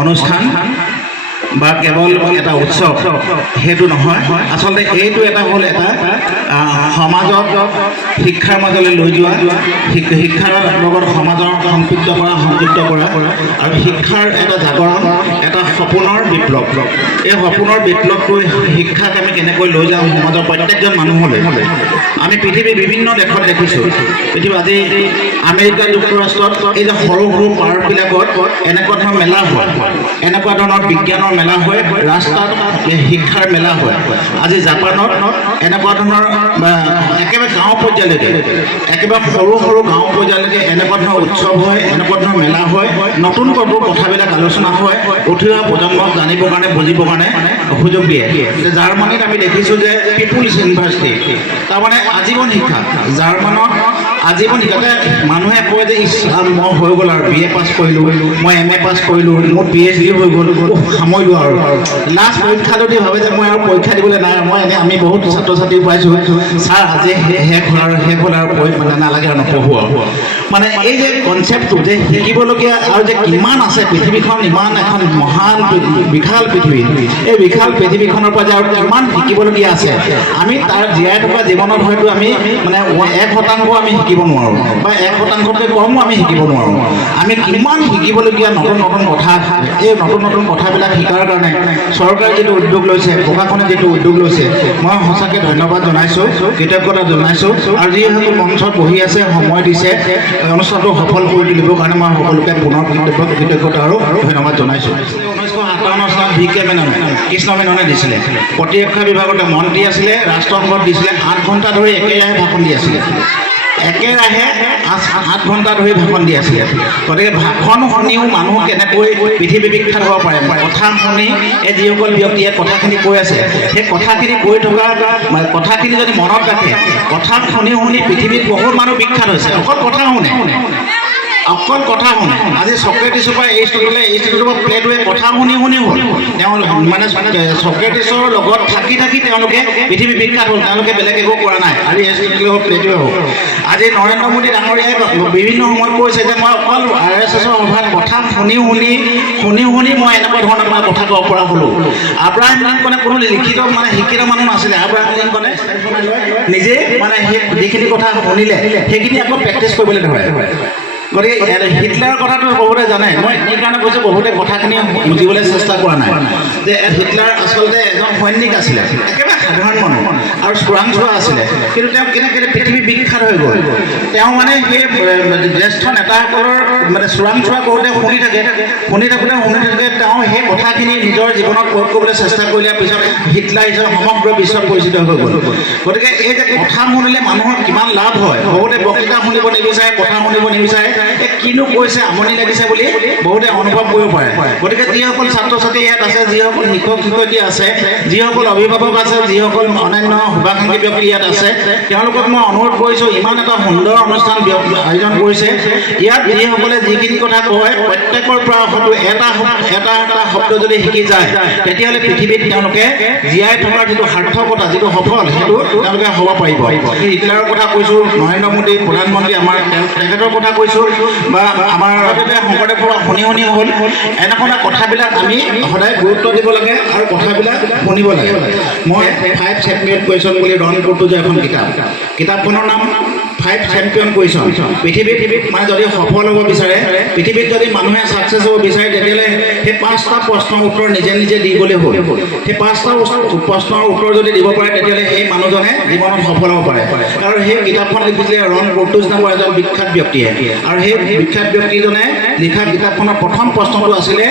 অনুষ্ঠান বা কেৱল এটা উৎসৱ সেইটো নহয়, আচলতে এইটো এটা হ'ল এটা সমাজক শিক্ষাৰ মাজলৈ লৈ যোৱা, শিক্ষাৰ লগত সমাজৰ সংযুক্ত কৰা আৰু শিক্ষাৰ এটা জাগৰণ, এটা সপোনৰ বিপ্লৱ। এই সপোনৰ বিপ্লৱকৈ শিক্ষাক আমি কেনেকৈ লৈ যাওঁ সমাজৰ প্ৰত্যেকজন মানুহলৈ। আমি পৃথিৱীৰ বিভিন্ন দেশত দেখিছোঁ, আজি আমেৰিকা যুক্তৰাষ্ট্ৰত এই যে সৰু সৰু পাৰ্কবিলাকত এনেকুৱা ধৰণৰ মেলা হয়, এনেকুৱা ধৰণৰ বিজ্ঞানৰ মেলা হয়, ৰাস্তাত শিক্ষাৰ মেলা হয়। আজি জাপানত এনেকুৱা ধৰণৰ একেবাৰে গাঁও পৰ্যায়লৈকে, একেবাৰে সৰু সৰু গাঁও পৰ্যায়লৈকে এনেকুৱা ধৰণৰ উৎসৱ হয়, এনেকুৱা ধৰণৰ মেলা হয়, নতুন কথাবিলাক আলোচনা হয়, উঠি অহা প্ৰজন্মক জানিবৰ কাৰণে বুজিবৰ কাৰণে সুযোগ দিয়ে। জাৰ্মানীত আমি দেখিছোঁ যে পিপুলছ ইউনিভাৰ্চিটি, তাৰমানে আজীৱন শিক্ষা। জাৰ্মানত আজীৱন শিক্ষাতে মানুহে কয় যে মই হৈ গ'ল আৰু BA পাছ কৰিলোঁ, মই MA পাছ কৰিলোঁ, মোৰ PhD হৈ গ'ল, সামৰিলোঁ আৰু লাষ্ট পৰীক্ষা যদি ভাবে যে মই আৰু পৰীক্ষা দিবলৈ নাই, আমি বহুত ছাত্ৰ ছাত্ৰী পাইছোঁ, ছাৰ আজি শেষ হ'ল আৰু মানে নালাগে আৰু নপঢ়োঁ আৰু। মানে এই যে কনচেপ্টটো যে শিকিবলগীয়া আৰু যে কিমান আছে, পৃথিৱীখন ইমান এখন মহান বিশাল পৃথিৱী, এই বিশাল পৃথিৱীখনৰ পৰা যে আৰু কিমান শিকিবলগীয়া আছে, আমি তাৰ জীয়াই থকা জীৱনত হয়তো আমি মানে 1% আমি শিকিব নোৱাৰোঁ বা 1%তকৈ কমো আমি শিকিব নোৱাৰোঁ। আমি কিমান শিকিবলগীয়া নতুন নতুন কথা, এই নতুন নতুন কথাবিলাক শিকাৰ কাৰণে চৰকাৰে যিটো উদ্যোগ লৈছে, প্ৰশাসনে যিটো উদ্যোগ লৈছে, মই সঁচাকৈ ধন্যবাদ জনাইছোঁ, কৃতজ্ঞতা জনাইছোঁ। আৰু যিসকল মঞ্চত বহি আছে, সময় দিছে অনুষ্ঠানটো সফল কৰি তুলিবৰ কাৰণে মই সকলোকে পুনৰ কৃতজ্ঞতা আৰু ধন্যবাদ জনাইছোঁ। 1957 চনত VK মেননে, কৃষ্ণ মেননে দিছিলে। প্ৰতিৰক্ষা বিভাগতে মন্ত্ৰী আছিলে, ৰাষ্ট্ৰসংঘত দিছিলে, 8 ঘণ্টা ধৰি একেৰাহে ভাষণ দি আছিলে, একেৰাহে 8 ঘণ্টা ধৰি ভাষণ দি আছিলে। গতিকে ভাষণ শুনিও মানুহ কেনেকৈ পৃথিৱী বিখ্যাত হ'ব পাৰে, কথা শুনি এই যিসকল ব্যক্তিয়ে কথাখিনি কৈ আছে, সেই কথাখিনি কৈ থকা কথাখিনি যদি মনত ৰাখে, কথা শুনি শুনি পৃথিৱীত বহুত মানুহ বিখ্যাত হৈছে, অকল কথা শুনে। আজি চক্ৰেটিছৰ পৰা এই প্লেটোৱে কথা শুনি হ'ল। তেওঁ মানে চক্ৰেটিছৰ লগত থাকি তেওঁলোকে পৃথিৱী বিখ্যাত হ'ল, তেওঁলোকে বেলেগ একো কৰা নাই। আজি এৰিষ্টটলে হওক, প্লেটোৱে হওক। আজি নৰেন্দ্ৰ মোদী ডাঙৰীয়াই বিভিন্ন সময়ত কৈছে যে মই অকল RSSৰ সভাত কথা শুনি মই এনেকুৱা ধৰণৰ মই কথা ক'ব পৰা হ'লোঁ। আব্ৰাহাম লিংকনে কোনো লিখিত শিক্ষিত মানুহ নাছিলে। আব্ৰাহাম লিংকনে নিজে সেই যিখিনি কথা শুনিলে সেইখিনি আকৌ প্ৰেক্টিছ কৰিবলৈ ধৰে। গতিকে হিটলাৰৰ কথাটো বহুতে জানে, মই এইকাৰণে কৈছোঁ বহুতে কথাখিনি বুজিবলৈ চেষ্টা কৰা নাই যে হিটলাৰ আচলতে এজন সৈনিক আছিলে, একেবাৰে সাধাৰণ মানুহ আৰু চোৰাংচোৱা আছিলে, কিন্তু তেওঁ কেনেকৈ পৃথিৱী বিখ্যাত হৈ গ'ল। তেওঁ সেই জ্যেষ্ঠ নেতাসকলৰ চোৰাংচোৱা কৰোঁতে শুনি থাকোঁতে তেওঁ সেই কথাখিনি নিজৰ জীৱনত প্ৰয়োগ কৰিবলৈ চেষ্টা কৰিলে, পিছত হিটলাৰ হিচাপে সমগ্ৰ বিশ্বত পৰিচিত হৈ গ'ল। গতিকে এই যে কথা শুনিলে মানুহৰ কিমান লাভ হয়, বহুতে বক্তৃতা শুনিব নিবিচাৰে, কথা শুনিব নিবিচাৰে, কিনো কৈছে আমনি লাগিছে বুলি বহুতে অনুভৱ কৰিব পাৰে। গতিকে যিসকল ছাত্ৰ ছাত্ৰী ইয়াত আছে, যিসকল শিক্ষক শিক্ষয়িত্ৰী আছে, যিসকল অভিভাৱক আছে, যিসকল অন্যান্য শুভাকাংক্ষী ব্যক্তি ইয়াত আছে, তেওঁলোকক মই অনুৰোধ কৰিছোঁ, ইমান এটা সুন্দৰ অনুষ্ঠান আয়োজন কৰিছে, ইয়াত যিসকলে যিখিনি কথা কয় প্ৰত্যেকৰ পৰা হয়তো এটা শব্দ যদি শিকি যায়, তেতিয়াহ'লে পৃথিৱীত তেওঁলোকে জীয়াই থকাৰ যিটো সাৰ্থকতা, যিটো সফল, সেইটো তেওঁলোকে হ'ব পাৰিব। হিটলাৰৰ কথা কৈছোঁ, নৰেন্দ্ৰ মোদী প্ৰধানমন্ত্ৰী আমাৰ তেখেতৰ কথা কৈছোঁ, বা আমাৰ শংকৰদেৱৰ পৰা শুনি হ'ল। এনেকুৱা কথাবিলাক আমি সদায় গুৰুত্ব দিব লাগে আৰু কথাবিলাক শুনিব লাগে। মই 5 চেম্পিয়ন কুৱেশ্যন বুলি ৰন পৰ্টুজে এখন কিতাপখনৰ নাম 5 চেম্পিয়ন কুৱেশ্যন। পৃথিৱীত যদি সফল হ'ব বিচাৰে, পৃথিৱীত যদি মানুহে ছাকচেছ হ'ব বিচাৰে, তেতিয়াহ'লে সেই 5টা প্ৰশ্নৰ উত্তৰ নিজে দি গ'লে হ'ল। সেই 5টা প্ৰশ্নৰ উত্তৰ যদি দিব পাৰে, তেতিয়াহ'লে সেই মানুহজনে জীৱনত সফল হ'ব পাৰে। আৰু সেই কিতাপখন লিখিছিলে ৰন পৰ্টুজ নামৰ এজন বিখ্যাত ব্যক্তিয়ে। আৰু সেই বিখ্যাত ব্যক্তিজনে লিখা কিতাপখনৰ প্ৰথম প্ৰশ্নটো আছিলে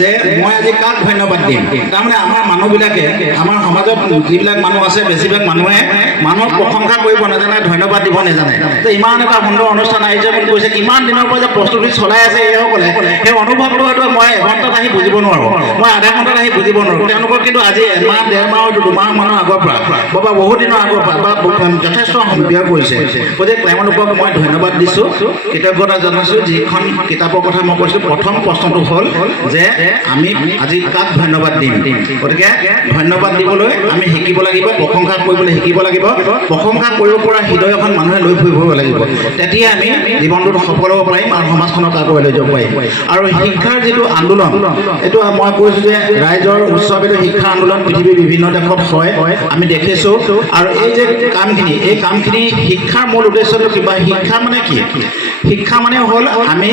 যে মই আজি কাক ধন্যবাদ দিম। তাৰমানে আমাৰ মানুহবিলাকে, আমাৰ সমাজত যিবিলাক মানুহ আছে, বেছিভাগ মানুহে মানুহক প্ৰশংসা কৰিব নাজানে, ধন্যবাদ দিব নাজানে। ইমান এটা সুন্দৰ অনুষ্ঠান আহিছে বুলি কৈছে, কিমান দিনৰ পৰা যে প্ৰস্তুতি চলাই আছে এইসকলে, সেই অনুভৱটো হয়তো মই এঘণ্টাত আহি বুজিব নোৱাৰোঁ, মই আধা ঘণ্টাত আহি বুজিব নোৱাৰোঁ। তেওঁলোকৰ কিন্তু আজি 1 মাহ 1.5 মাহ হয়তো 2 মাহমানৰ আগৰ পৰা বা বহুত দিনৰ আগৰ পৰা বা যথেষ্ট ব্যয় কৰিছে। গতিকে তেওঁলোকক মই ধন্যবাদ দিছোঁ, কৃতজ্ঞতা জনাইছোঁ। যিখন কিতাপৰ কথা মই কৈছোঁ, প্ৰথম প্ৰশ্নটো হ'ল যে আমি আজি কাক ধন্যবাদ দিম। গতিকে ধন্যবাদ দিবলৈ আমি শিকিব লাগিব, প্ৰশংসা কৰিবলৈ শিকিব লাগিব, প্ৰশংসা কৰিব পৰা হৃদয় এখন মানুহে লৈ ফুৰিব লাগিব, তেতিয়া আমি জীৱনটোত সফল হ'ব পাৰিম আৰু সমাজখনক আগুৱাই লৈ যাব পাৰিম। আৰু শিক্ষাৰ যিটো আন্দোলন, এইটো মই কৈছোঁ যে ৰাইজৰ উৎসৱ শিক্ষা আন্দোলন পৃথিৱীৰ বিভিন্ন দেশত হয় আমি দেখিছোঁ আৰু এই যে কামখিনি শিক্ষাৰ মূল উদ্দেশ্যটো কিবা শিক্ষা মানে কি শিক্ষা মানে হ'ল আমি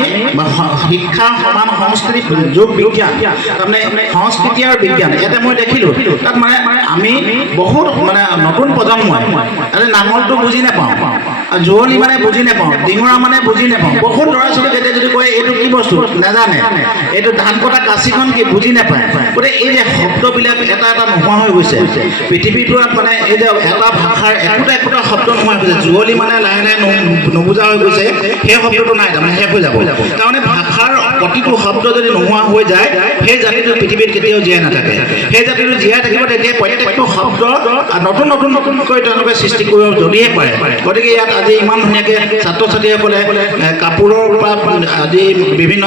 শিক্ষা সমান সংস্কৃতি যোগ বিজ্ঞান তাৰমানে সংস্কৃতি আৰু বিজ্ঞান ইয়াতে মই দেখিলোঁ তাত মানে আমি বহুত মানে নতুন প্ৰজন্মই নাঙলটো বুজি নাপাওঁ জুৱলি মানে বুজি নাপাওঁ ডিঙৰা মানে বুজি নাপাওঁ বহুত ল'ৰা ছোৱালী যেতিয়া যদি কয় এইটো কি বস্তু নাজানে এইটো ধান কটা কাঁচিখন কি বুজি নাপায় গতিকে এই যে শব্দবিলাক এটা এটা নোহোৱা হৈ গৈছে পৃথিৱীটোত মানে এই যে এটা ভাষাৰ একোটা শব্দ নোহোৱা হৈ গৈছে জুৱলি মানে লাহে লাহে নুবুজা হৈ গৈছে সেই শব্দটো নাই তাৰমানে শেষ হৈ যাব তাৰমানে ভাষাৰ প্ৰতিটো শব্দ যদি নোহোৱা হৈ যায় সেই জাতিটো পৃথিৱীত কেতিয়াও জীয়াই নাথাকে সেই জাতিটো জীয়াই থাকিব তেতিয়া প্ৰত্যেকটো শব্দ নতুনকৈ তেওঁলোকে সৃষ্টি কৰিব যদিহে পাৰে গতিকে ইয়াত আজি ইমান ধুনীয়াকৈ ছাত্ৰ ছাত্ৰীসকলে কাপোৰৰ পৰা আজি বিভিন্ন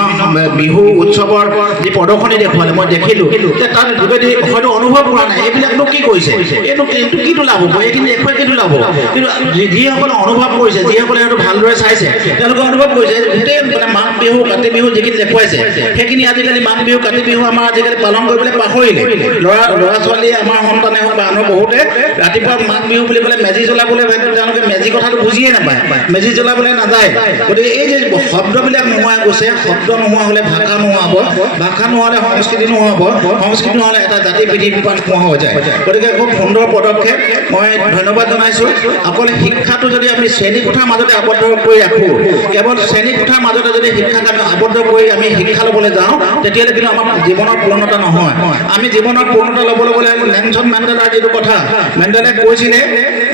বিহু উৎসৱৰ যি প্ৰদৰ্শনী দেখুৱালে মই দেখিলোঁ যে তাত যোগেদি হয়তো অনুভৱ কৰা নাই এইবিলাকনো কি কৰিছে এইটো কিটো লাভ হ'ব এইখিনি দেখুৱাই কিটো লাভ হ'ব কিন্তু যিসকলে অনুভৱ কৰিছে যিসকলে সেইটো ভালদৰে চাইছে তেওঁলোকে অনুভৱ কৰিছে গোটেই মানে মাঘ বিহু কাতি বিহু যিখিনি দেখুৱাইছে সেইখিনি আজিকালি মাঘ বিহু কাতি বিহু আমাৰ আজিকালি পালন কৰিবলৈ পাহৰিলে ল'ৰা ছোৱালীয়ে আমাৰ সন্তানে হওক বা আনৰ বহুতে ৰাতিপুৱা মাঘ বিহু বুলি ক'লে মেজি জ্বলাবলৈ তেওঁলোকে মেজি কথাটো বুজিয়ে নাপায় মেজি জ্বলাবলৈ নাযায় গতিকে এই যে শব্দবিলাক নোহোৱা গৈছে শব্দ নোহোৱা হ'লে ভাষা নোহোৱা হ'ব ভাষা নোহোৱালে সংস্কৃতি নোহোৱা হ'ব সংস্কৃতি নোহোৱালে এটা জাতি পৃথিৱীৰ পৰা নোহোৱা হৈ যায় গতিকে খুব সুন্দৰ পদক্ষেপ মই ধন্যবাদ জনাইছোঁ অকল শিক্ষাটো যদি আমি শ্ৰেণীকোঠাৰ মাজতে আবদ্ধ কৰি ৰাখোঁ কেৱল শ্ৰেণীকোঠাৰ মাজতে যদি শিক্ষাক আমি আবদ্ধ কৰি আমি শিক্ষা ল'বলৈ যাওঁ তেতিয়াহ'লে কিন্তু আমাৰ জীৱনৰ পূৰ্ণতা নহয় আমি জীৱনৰ পূৰ্ণতা ল'বলৈ গ'লে নেলছন মেণ্ডেলাৰ যিটো কথা মেণ্ডেলাই কৈছিলে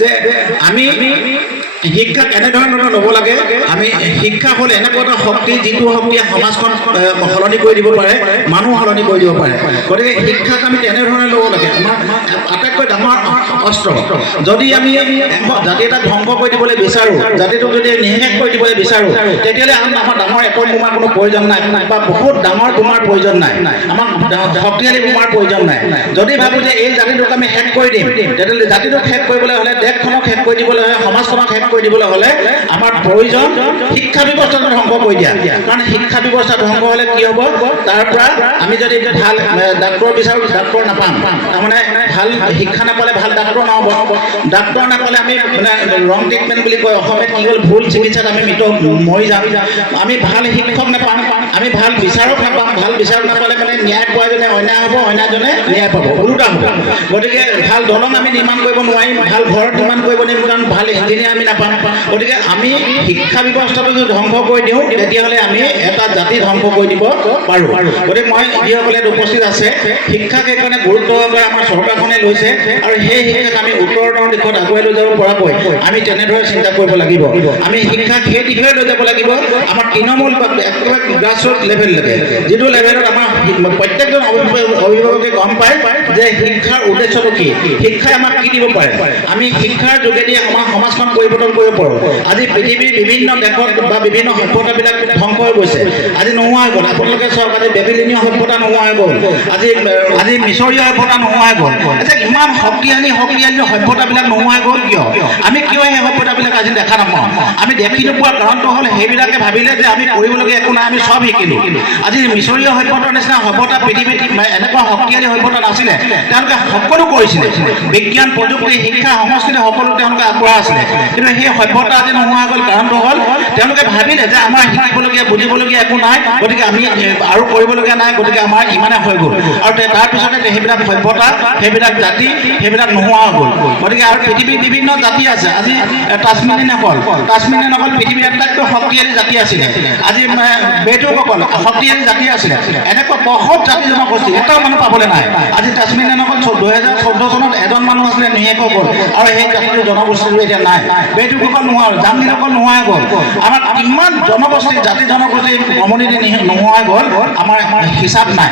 যে আমি শিক্ষা কেনেধৰণৰ ল'ব লাগে আমি শিক্ষা হ'ল এনেকুৱা এটা শক্তি যিটো শক্তিয়ে সমাজখন সলনি কৰি দিব পাৰে মানুহ সলনি কৰি দিব পাৰে গতিকে শিক্ষাক আমি তেনেধৰণে ল'ব লাগে আমাৰ আটাইতকৈ ডাঙৰ অস্ত্ৰ যদি আমি জাতি এটা ধ্বংস কৰি দিবলৈ বিচাৰোঁ জাতিটোক যদি নিঃশেষ কৰি দিবলৈ বিচাৰোঁ তেতিয়াহ'লে আমাৰ ডাঙৰ এটম বোমাৰ কোনো প্ৰয়োজন নাই বা বহুত ডাঙৰ বোমাৰ প্ৰয়োজন নাই আমাক শক্তিশালী বোমাৰ প্ৰয়োজন নাই যদি ভাবোঁ যে এই জাতিটোক আমি শেষ কৰি দিম তেতিয়াহ'লে জাতিটোক শেষ কৰিবলৈ হ'লে দেশখনক শেষ কৰি দিবলৈ হ'লে সমাজখনক শেষ কৰি দিবলৈ হ'লে আমাৰ প্ৰয়োজন শিক্ষা ব্যৱস্থাটো ধ্বংস কৰি দিয়া কাৰণ শিক্ষা ব্যৱস্থা ধ্বংস হ'লে কি হ'ব তাৰ পৰা আমি যদি ভাল ডাক্তৰ বিচাৰোঁ ডাক্তৰ নাপাম তাৰমানে ভাল শিক্ষা নাপালে ভাল ডাক্তৰ নহ'ব ডাক্তৰ নাপালে আমি মানে ৰং ট্ৰিটমেণ্ট বুলি কয় অসমীয়াত কি হ'ল ভুল চিকিৎসাত আমি মৰি যাম আমি ভাল শিক্ষক নাপাম আমি ভাল বিচাৰক নাপাম ভাল বিচাৰক নাপালে মানে ন্যায় পোৱাজনে অন্যায় হ'ব অন্যায়জনে ন্যায় পাব ওলোটা হ'ব গতিকে ভাল দলং আমি নিৰ্মাণ কৰিব নোৱাৰিম ভাল ঘৰ নিৰ্মাণ কৰিব নোৱাৰিম কাৰণ ভাল ইঞ্জিনিয়াৰ আমি নাপাম গতিকে আমি শিক্ষা ব্যৱস্থাটো যদি ধ্বংস কৰি দিওঁ তেতিয়াহ'লে আমি এটা জাতি ধ্বংস কৰি দিব পাৰোঁ গতিকে মই যিসকলে ইয়াত উপস্থিত আছে শিক্ষাক সেইকাৰণে গুৰুত্ব সহকাৰে আমাৰ চৰকাৰখনে লৈছে আৰু সেই শিক্ষাক আমি উত্তৰণৰ দিশত আগুৱাই লৈ যাব পৰাকৈ আমি তেনেদৰে চিন্তা কৰিব লাগিব আমি শিক্ষাক সেই দিশে লৈ যাব লাগিব আমাৰ তৃণমূল বা একেবাৰে গ্ৰাছৰুট লেভেললৈকে যিটো লেভেলত আমাৰ প্ৰত্যেকজন অভিভাৱকে গম পায় যে শিক্ষাৰ উদ্দেশ্যটো কি শিক্ষাই আমাক কি দিব পাৰে আমি শিক্ষাৰ যোগেদি আমাৰ সমাজখন পৰিৱৰ্তন কৰিব পাৰোঁ আজি পৃথিৱীৰ বিভিন্ন দেশত বা বিভিন্ন সভ্যতাবিলাক ধ্বংস হৈ গৈছে আজি নোহোৱা হৈ গ'ল আপোনালোকে চাওক আজি বেবিলনীয় সভ্যতা নোহোৱা হৈ গ'ল আজি মিছৰীয় সভ্যতা নোহোৱা হৈ গ'ল এতিয়া ইমান শক্তিশালী সভ্যতাবিলাক নোহোৱা হৈ গ'ল কিয় আমি কিয় সেই সভ্যতাবিলাক আজি দেখা নাপাওঁ আমি দেখি নোপোৱাৰ কাৰণটো হ'ল সেইবিলাকে ভাবিলে যে আমি কৰিবলগীয়া একো নাই আমি চব শিকিলোঁ আজি মিছৰীয় সভ্যতাৰ নিচিনা সভ্যতা পৃথিৱীত এনেকুৱা শক্তিশালী সভ্যতা নাছিলে তেওঁলোকে সকলো কৰিছিলে বিজ্ঞান প্ৰযুক্তি শিক্ষা সংস্কৃতি সকলো তেওঁলোকে আগবঢ়া আছিলে কিন্তু সেই সভ্যতা আজি নোহোৱা গ'ল কাৰণটো হ'ল তেওঁলোকে ভাবিলে যে আমাৰ শিকিবলগীয়া বুজিবলগীয়া একো নাই গতিকে আমি আৰু কৰিবলগীয়া নাই গতিকে আমাৰ ইমানে হৈ গ'ল আৰু তাৰপিছতে সেইবিলাক সভ্যতা সেইবিলাক জাতি সেইবিলাক নোহোৱা হৈ গ'ল গতিকে আৰু পৃথিৱীৰ বিভিন্ন জাতি আছে আজি তাজমিনীসকল পৃথিৱীৰ আটাইতকৈ শক্তিশালী জাতি আছিলে আজি বেটুকসকল শক্তিশালী জাতি আছিলে এনেকুৱা বহুত জাতি জনগোষ্ঠী এটাও মানুহ পাবলৈ নাই আজি তাজমিনীসকল 2014 চনত এজন মানুহ আছিলে নিহত গ'ল আৰু সেই জাতিটোৰ জনগোষ্ঠীটো এতিয়া নাই বেটুকসকল নোহোৱা হ'ল জাংগীৰসকল নোহোৱা গ'ল আমাৰ কিমান জনগোষ্ঠী জাতি জনগোষ্ঠী কমিউনিটি নোহোৱা গ'ল আমাৰ হিচাপ নাই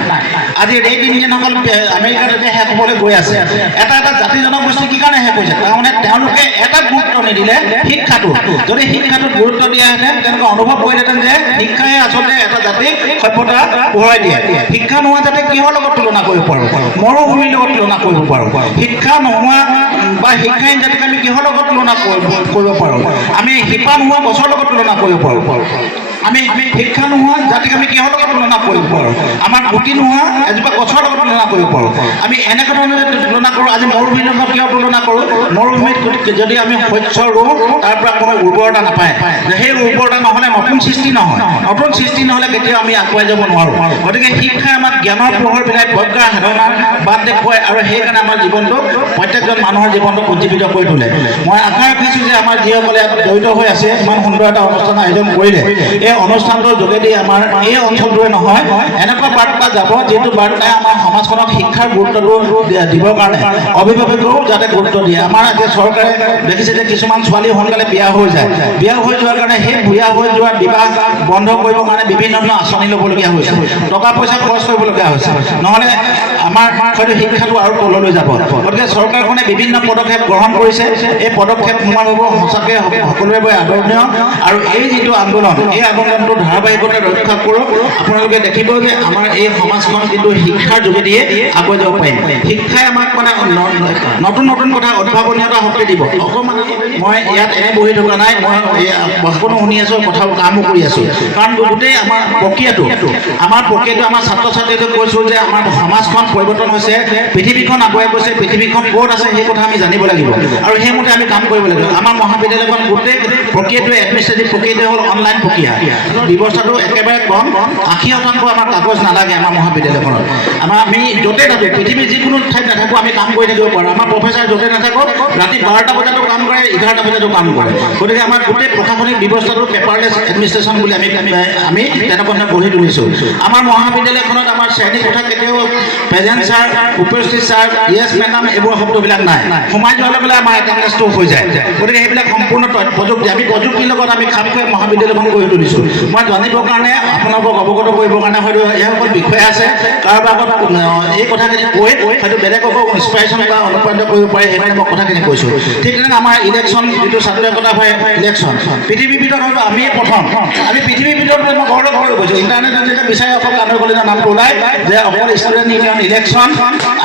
আজি ৰেড ইণ্ডিয়ানসকল আমেৰিকাত এতিয়া শেষ হ'বলৈ গৈ আছে এটা জাতি জনগোষ্ঠী কি কাৰণে শেষ হৈছে তাৰমানে তেওঁলোকে এটা গুৰুত্ব নিদিলে শিক্ষাটো যদি শিক্ষাটোত গুৰুত্ব দিয়াহেঁতেন তেওঁলোকে অনুভৱ কৰিলেহেঁতেন যে শিক্ষাই আচলতে এটা জাতিক সভ্যতা পোহৰাই দিয়ে শিক্ষা নোহোৱা যাতে কিহৰ লগত তুলনা কৰিব পাৰোঁ মৰুভূমিৰ লগত তুলনা কৰিব পাৰোঁ শিক্ষা নোহোৱা বা শিক্ষাহীন জাতিক আমি কিহৰ লগত তুলনা কৰিব পাৰোঁ আমি শিপা নোহোৱা গছৰ লগত তুলনা কৰিব পাৰোঁ আমি শিক্ষা নোহোৱা জাতিক আমি কিহৰ লগত তুলনা কৰিব পাৰোঁ? আমাৰ গুটি নোহোৱা এজোপা গছৰ লগত তুলনা কৰিব পাৰোঁ। আমি এনেকুৱা ধৰণে তুলনা কৰোঁ। আজি মৰুভূমিৰ লগত কিয় তুলনা কৰোঁ? মৰুভূমিত যদি আমি শস্য ৰুওঁ তাৰ পৰা কোনো উৰ্বৰতা নাপায়। সেই উৰ্বৰতা নহ'লে নতুন সৃষ্টি নহয়, নতুন সৃষ্টি নহ'লে কেতিয়াও আমি আগুৱাই যাব নোৱাৰোঁ। গতিকে শিক্ষাই আমাক জ্ঞানৰ পোহৰ বিলাই প্ৰজ্ঞা সাধনাৰ বাট দেখুৱায় আৰু সেইকাৰণে আমাৰ জীৱনটো প্ৰত্যেকজন মানুহৰ জীৱনটো উজ্জীৱিত কৰি তোলে। মই আশা ৰাখিছোঁ যে আমাৰ যিসকলে জড়িত হৈ আছে, ইমান সুন্দৰ এটা অনুষ্ঠান আয়োজন কৰিলে, এই অনুষ্ঠানটোৰ যোগেদি আমাৰ এই অঞ্চলটোৱে নহয় এনেকুৱা বাৰ্তা যাব যিটো বাৰ্তাই আমাৰ সমাজখনক শিক্ষাৰ গুৰুত্বটো দিবৰ কাৰণে অভিভাৱকেও যাতে গুৰুত্ব দিয়ে। আমাৰ এতিয়া চৰকাৰে দেখিছে যে কিছুমান ছোৱালী সোনকালে বিয়া হৈ যায়, বিয়া হৈ যোৱাৰ কাৰণে সেই বিয়া হৈ যোৱা বিবাহ বন্ধ কৰিবৰ কাৰণে বিভিন্ন ধৰণৰ আঁচনি ল'বলগীয়া হৈছে, টকা পইচা খৰচ কৰিবলগীয়া হৈছে, নহ'লে আমাৰ হয়তো শিক্ষাটো আৰু তললৈ যাব। গতিকে চৰকাৰখনে বিভিন্ন পদক্ষেপ গ্ৰহণ কৰিছে। এই পদক্ষেপ মই ভাবোঁ সঁচাকৈ সকলোৰে বাবে আদৰণীয়। আৰু এই যিটো আন্দোলন, এই আন্দোলনটো ধাৰাবাহিকতা ৰক্ষা কৰক। আপোনালোকে দেখিব যে আমাৰ এই সমাজখন কিন্তু শিক্ষাৰ যোগেদিয়ে আগুৱাই যাব পাৰিম। শিক্ষাই আমাক মানে নতুন নতুন কথা উদ্ভাৱনীয়তা শক্তি দিব। অকণমান মই ইয়াত এনে বহি থকা নাই, মই ভাষণো শুনি আছোঁ, কথা কামো কৰি আছোঁ। কাৰণ গোটেই আমাৰ প্ৰক্ৰিয়াটো আমাৰ ছাত্ৰ ছাত্ৰীক কৈছোঁ যে আমাৰ সমাজখন পৰিৱৰ্তন হৈছে, পৃথিৱীখন আগুৱাই গৈছে, পৃথিৱীখন ক'ত আছে সেই কথা আমি জানিব লাগিব আৰু সেইমতে আমি কাম কৰিব লাগিব। আমাৰ মহাবিদ্যালয়খন গোটেই প্ৰক্ৰিয়াটোৱে এডমিনিষ্ট্ৰেটিভ প্ৰক্ৰিয়াটোৱে হ'ল অনলাইন প্ৰক্ৰিয়া। ব্যৱস্থাটো একেবাৰে কম, 80% আমাৰ কাগজ নালাগে আমাৰ মহাবিদ্যালয়খনত। আমি য'তে থাকোঁ, পৃথিৱীৰ যিকোনো ঠাইত নাথাকোঁ, আমি কাম কৰি থাকিব পাৰোঁ। আমাৰ প্ৰফেচাৰ য'তে নাথাকক, ৰাতি 12টা বজাতো কাম কৰে, 11টা বজাতো কাম কৰে। গতিকে আমাৰ গোটেই প্ৰশাসনিক ব্যৱস্থাটো পেপাৰলেছ এডমিনিষ্ট্ৰেশ্যন বুলি আমি তেনেকুৱা ধৰণে গঢ়ি তুলিছোঁ। আমাৰ মহাবিদ্যালয়খনত আমাৰ শ্ৰেণী কোঠা কেতিয়াও প্ৰেজেণ্ট ছাৰ, উপস্থিত ছাৰ, য়েছ মেডাম এইবোৰ শব্দবিলাক নাই। সোমাই যোৱাৰ লগে লগে আমাৰ এটেণ্ডেঞ্চটো হৈ যায়। গতিকে সেইবিলাক সম্পূৰ্ণ প্ৰযুক্তি, আমি প্ৰযুক্তিৰ লগত আমি খাপ খুৱাই মহাবিদ্যালয়খন গঢ়ি তুলিছোঁ। মই জানিবৰ কাৰণে, আপোনালোকক অৱগত কৰিবৰ কাৰণে হয়তো এইসকল বিষয় আছে, কাৰোবাৰ আগত এই কথাখিনি কৈ হয়তো বেলেগকো ইনস্পাইৰেশ্যন বা অনুপ্ৰাণিত কৰিব পাৰে, সেইকাৰণে মই কথাখিনি কৈছোঁ। ঠিক তেনেকৈ আমাৰ ইলেকশ্যন যিটো ছাত্ৰ একতা হয় ইলেকশ্যন, পৃথিৱীৰ ভিতৰত হয়তো আমিয়ে প্ৰথম। আমি পৃথিৱীৰ ভিতৰত মই ঘৰলৈ গৈছোঁ, ইণ্টাৰনেটত যেতিয়া বিচাৰে অকল কানৈ কলেজৰ নামটো ওলাই যে অকল ষ্টুডেণ্ট ইউনিয়ন ইলেকশ্যন,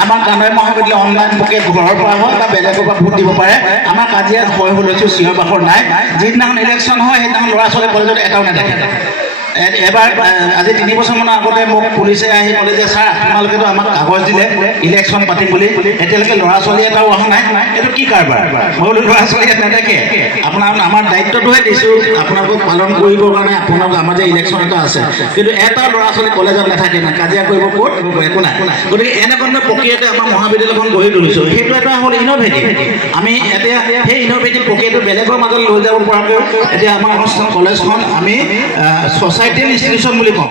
আমাৰ কানৈ মহাবিদ্যালয় অনলাইন প্ৰক্ৰিয়া ঘৰৰ পৰা হয় বা বেলেগৰ পৰা ভোট দিব পাৰে। আমাৰ কাজিয়া হৈ লৈছোঁ, চিঞৰ বাখৰ নাই। যিদিনাখন ইলেকশ্যন হয় সেইদিনাখন ল'ৰা ছোৱালী কলেজত এটাও নাথাকে। এবাৰ আজি 3 বছৰমানৰ আগতে মোক পুলিচে আহি ক'লে যে ছাৰ আপোনালোকেতো আমাক কাগজ দিলে ইলেকশ্যন পাতিম বুলি, এতিয়ালৈকে ল'ৰা ছোৱালী এটাও অহা নাই, এইটো কি কাৰবাৰ? মই বোলো ল'ৰা ছোৱালী ইয়াত নাথাকে, আমাৰ দায়িত্বটোহে দিছোঁ আপোনালোকক পালন কৰিবৰ কাৰণে। আপোনালোক আমাৰ যে ইলেকশ্যন এটা আছে, কিন্তু এটা ল'ৰা ছোৱালী কলেজত নাথাকে, না কাজিয়া কৰিব ক'ত একো নাই। গতিকে এনেকুৱা ধৰণৰ প্ৰক্ৰিয়াতে আমাৰ মহাবিদ্যালয়খন গঢ়ি তুলিছোঁ। সেইটো এটা হ'ল ইন'ভেটিভ। আমি এতিয়া সেই ইন'ভেটিভ প্ৰক্ৰিয়াটো বেলেগৰ মাজত লৈ যাব পৰাকৈ এতিয়া আমাৰ অনুষ্ঠান কলেজখন আমি ছ'চাইটিয়েল ইনষ্টিটিউশ্যন বুলি কওঁ।